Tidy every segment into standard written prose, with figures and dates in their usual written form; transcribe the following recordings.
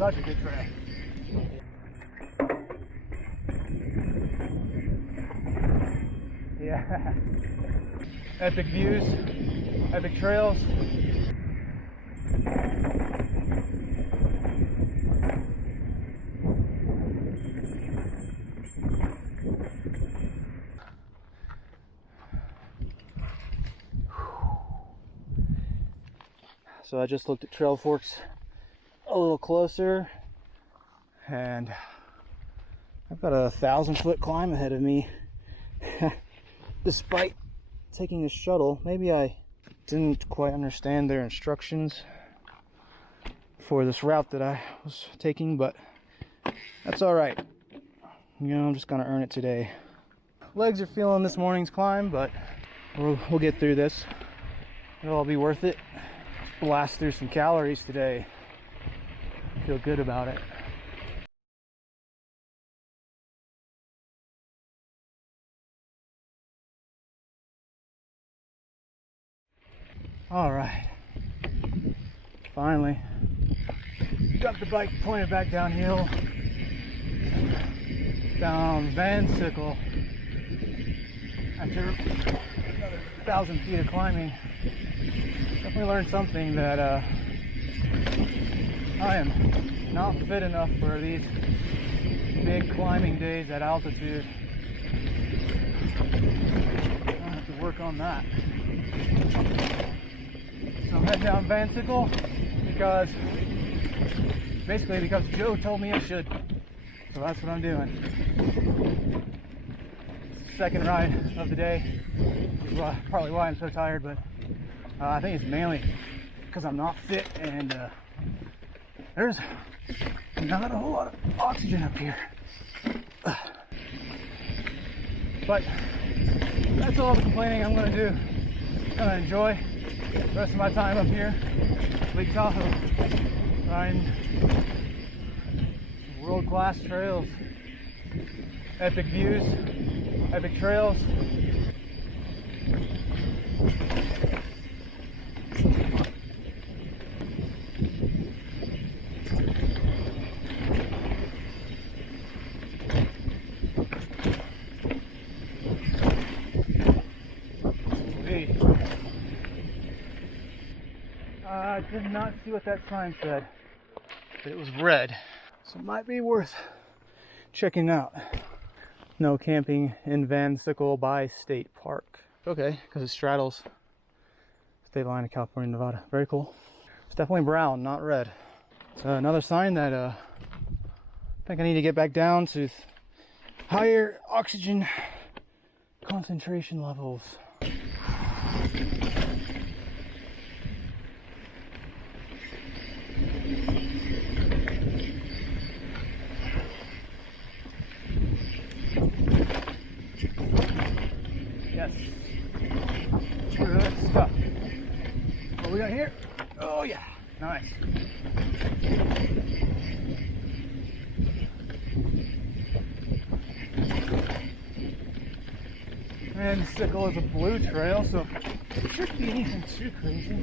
such a good trail. Yeah. Epic views, epic trails. So I just looked at trail forks a little closer, and I've got a 1,000-foot climb ahead of me. Despite taking a shuttle, maybe I didn't quite understand their instructions for this route that I was taking, but that's all right. You know, I'm just gonna earn it today. Legs are feeling this morning's climb, but we'll get through this. It'll all be worth it. Blast through some calories today. Feel good about it. All right, finally got the bike pointed back downhill, down Van Sickle. After another 1,000 feet of climbing, definitely learned something, that I am not fit enough for these big climbing days at altitude. I have to work on that. So I'm heading down Van Sickle because Joe told me I should. So that's what I'm doing. It's the second ride of the day. Well, probably why I'm so tired, but I think it's mainly because I'm not fit, and there's not a whole lot of oxygen up here. But that's all the complaining I'm going to do. I'm going to enjoy the rest of my time up here, Lake Tahoe, riding world-class trails, epic views, epic trails. I did not see what that sign said, but it was red, so it might be worth checking out. No camping in Van Sickle by State Park. Okay, because it straddles state line of California and Nevada. Very cool. It's definitely brown, not red. So another sign that I think I need to get back down to higher oxygen concentration levels. Yes. Good stuff. What we got here? Oh yeah, nice. And Sickle is a blue trail, so it shouldn't be anything too crazy.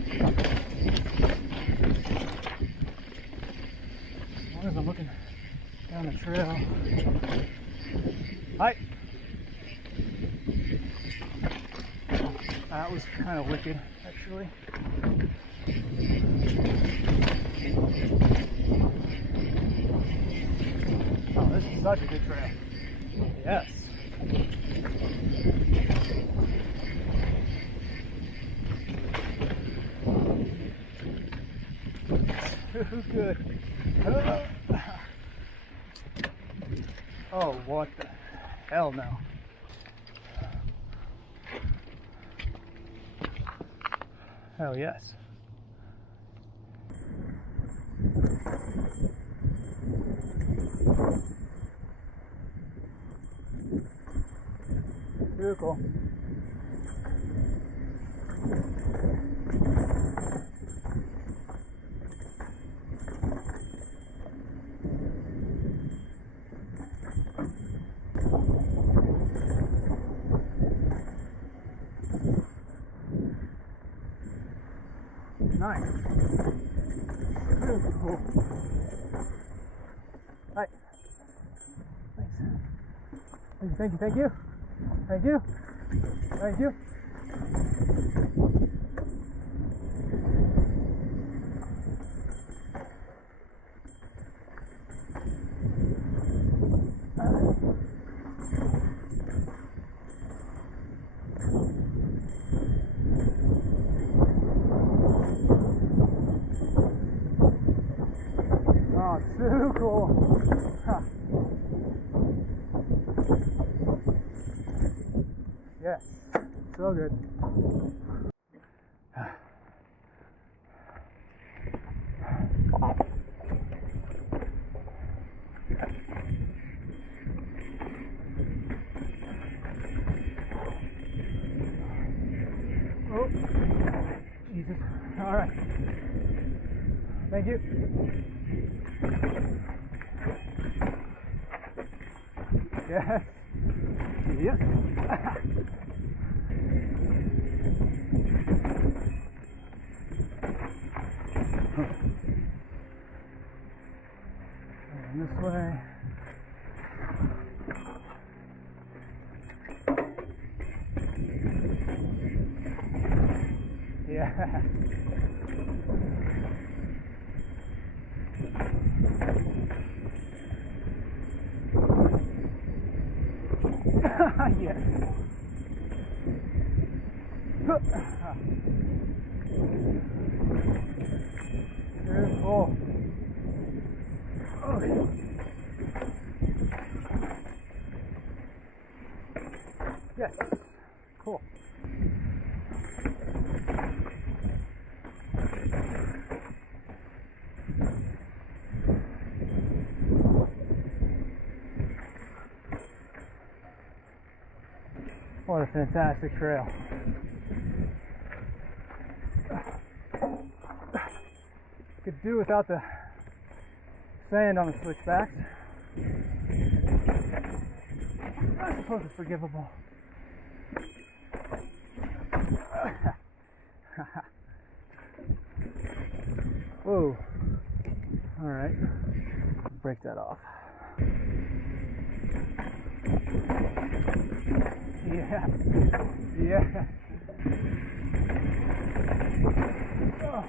As long as I'm looking down the trail. Hi. That was kind of wicked, actually. Oh, this is such a good trail. Yes. Too good. Oh, what the hell no. Hell yes. Beautiful. Nice. Beautiful. Thank you, thank you. Thank you. Thank you. Oh, so cool. Huh. Yes, so good. Oh, Jesus. All right. Thank you. Yes. Yes. And this way. Yeah. Yes. Very cool. Okay. Yes. Cool. What a fantastic trail. Could do without the sand on the switchbacks. I suppose it's forgivable. Whoa. Alright. Break that off. Yeah. Yeah. Oh.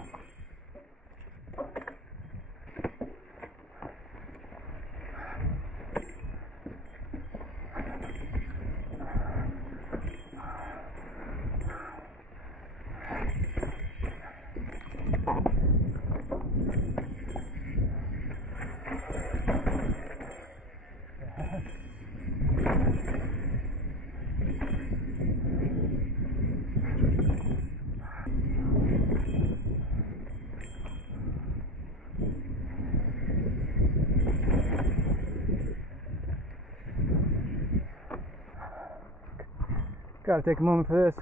Gotta take a moment for this.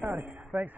Howdy, thanks.